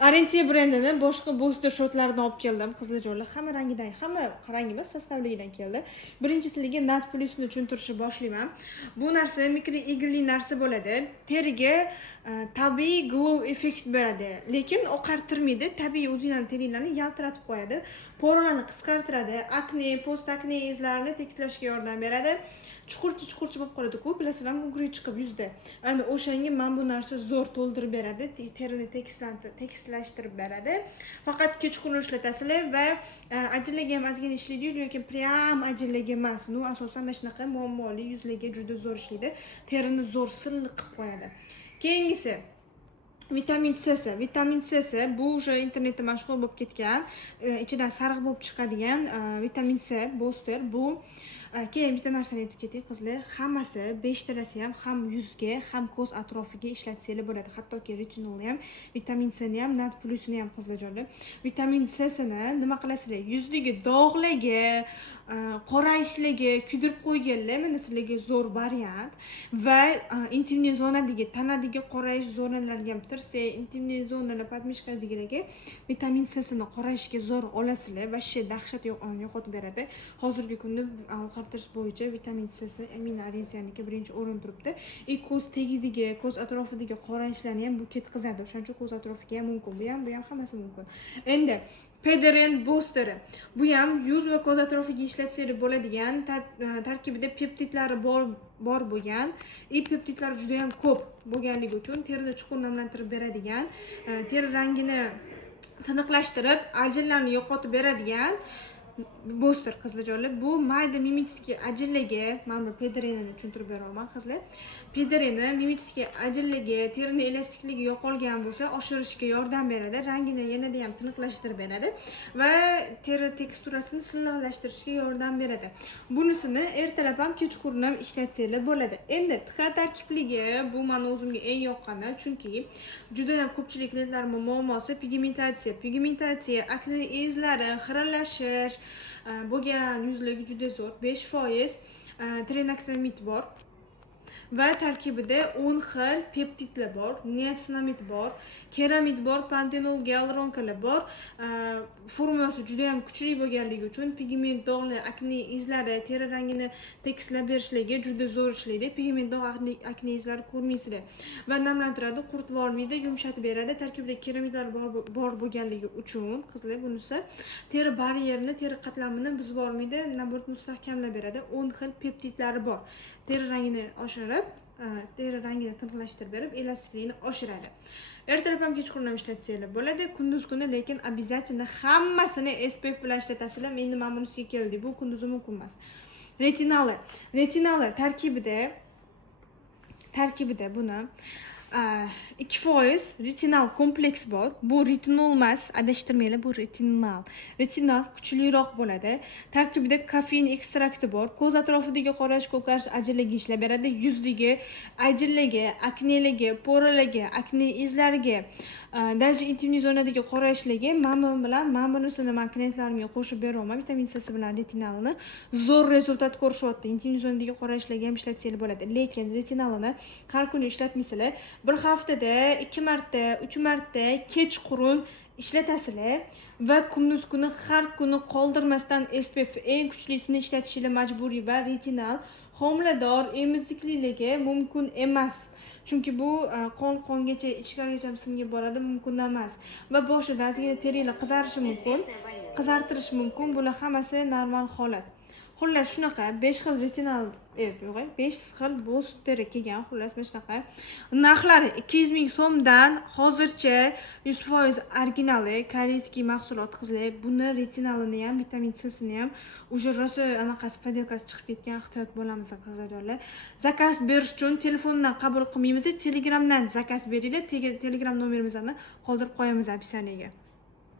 Arensiya brendini boshqa booster shotlardan olib keldim. Qiziljo'li hamma rangidan, hamma rangi emas, sostavligidan keldi. Birinchisiga Nat Plusni tushuntirishni boshlayman. Bu narsa mikroigli narsa bo'ladi. Teriga tabiiy glow effekt beradi, lekin oqartirmaydi. Tabiiy o'zingizning teringlarni yaltiratib qo'yadi. Poralarni qisqartiradi, akne, post akne izlarini tekislashga yordam beradi. Chuqurchi bo'lib qoladi-ku, bilasizlarmi, ugri chiqib yuzda. Endi o'shanga men bu narsa zo'r to'ldirib beradi, terini tekislashtirib beradi. Faqat kechqurun ishlatasizlar va ajillaga ham ozgina ishlaydi, lekin prям ajillaga emas. Nu asosan mana shunaqa muammoli yuzlarga juda zo'r ishlaydi. Terini zo'r silliq qilib qo'yadi. Keyingisi vitamin C. Vitamin C bu o'sha internetda mashhur bo'lib ketgan, ichidan sariq bo'lib chiqadigan vitamin C booster. Bu keyin bitta narsani aytib ketay qizlar, hammasi 5 talasi ham yuzga, ham ko'z atrofiga ishlatsanglar bo'ladi. Hattoki retinolni ham, vitamin C ni ham, Nat Plusni ham qizlarjonlar. Vitamin C ni nima qilasizlar? Yuzdagi dog'larga, qorayishlarga kuydirib qo'yganlar, mana sizlarga zo'r variant va intimniy zonadagi, tanadagi qorayish zonalarga ham tirsa, intimniy zonalar, podmishkadagilarga vitamin C ni qorayishga zo'r olasizlar va shu dahshat yo'qotib beradi. Hozirgi kunda ovqatlanish bo'yicha vitamin C Amina Arensiyaniki birinchi o'rin turibdi. Ko'z tegidagi, ko'z atrofidagi qorayishlarni ham bu ketkazadi. O'shaning uchun ko'z atrofiga ham mumkin. Bu ham hammasi mumkin. Endi Pederen boosteri. Bu ham yuz va ko'z atrofiga ishlatsanglar bo'ladigan, tarkibida peptidlari bor bo'lgan, peptidlar juda ham ko'p bo'lganligi uchun terini chuqur namlantirib beradigan, teri rangini tiniqlashtirib, ajinlarni yo'qotib beradigan booster qizlarjonlar. Bu mayda mimический ajinlarga, mana bu pederenini tushuntirib beraman qizlar. Pedereni mimический ajinlarga, terini elastikligi yo'qolgan bo'lsa, oshirishga yordam beradi, rangini yanada ham tiniqlashtirib beradi va teri teksturasini silliqlashtirishga yordam beradi. Bunisini ertalab ham kechqurun ham ishlatsanglar bo'ladi. Endi tika tarkibligi bu meni o'zimga eng yoqqani, chunki juda ham ko'pchilik klientlarimning muammosi pigmentatsiya, akne izlari, xiralashish bo'lgan yuzlarga juda zo'r. 5% trinoxamid bor va tarkibida 10 xil peptidlar bor, niacinamid bor, keramid bor, pantenol gialuronkalar bor. Formulasi juda ham kuchli bo'lganligi uchun pigment dog'li, akne izlari, teri rangini tekislab berishlarga juda zo'r ishlaydi. Pigment dog' akne izlari ko'rmaysizlar va namlantiradi, quritib olmaydi, yumshatib beradi. Tarkibida keramidlar bor bo'lganligi uchun qizlar bunisi teri baryerini, teri qatlamini buzib olmaydi, naborat mustahkamlab beradi. 10 xil peptidlari bor. Teri rangini oshirib, teri rangini tiniqlashtirib berib, elastikligini oshiradi. Ertalab ham kechqurun ham ishlatsanglar bo'ladi. Kunduz kuni lekin обязательно hammasini SPF bilan ishlatasizlar. Endi men bunisiga keldik. Bu kunduzi mumkin emas. Retinali tarkibida buni 2% retinal kompleks bor. Bu retinol emas, adashtirmanglar, bu retinal. Retinal kuchliroq bo'ladi. Tarkibida kofein ekstrakti bor. Ko'z atrofidagi qorayish, ko'karish, ajinlarga ishlab beradi. Yuzdagi ajinlarga, aknelarga, poralarga, akne izlariga, даже intimniy zonadagi qorayishlarga men bunisini klientlarimga qo'shib beraman. Vitamin C bilan retinalni zo'r rezultat ko'rishyapti. Intimniy zonadagi qorayishlarga ham ishlatsanglar bo'ladi. Lekin retinalni har kuni ishlatmaysizlar. Bir haftada 2 marta, 3 marta kechqurun ishlatasizlar va kunduz kuni har kuni qoldirmasdan SPF eng kuchlisini ishlatishingiz majburiy va retinal homilador emiziklilarga mumkin emas. Chunki bu qongacha, ichkarigacha singib boradi, mumkin emas. Va boshida ozgina teringlar qizarishi mumkin, qizartirish mumkin. Bular hammasi normal holat. Xullas shunaqa 5 xil retinal, 5 xil booster kelgan. Xullas mana shunaqa. Narxlari 200 ming so'mdan hozircha 100% originali koreyskiy mahsulot qizlar. Buni retinalini ham, vitamin C ni ham уже rosa anaqasi podelkasi chiqib ketgan, ehtiyot bo'lamiz qizlarjonlar. Zakaz berish uchun telefondan qabul qilmaymiz, Telegramdan zakaz beringlar. Telegram nomerimizni qoldirib qo'yamiz opisiyaga.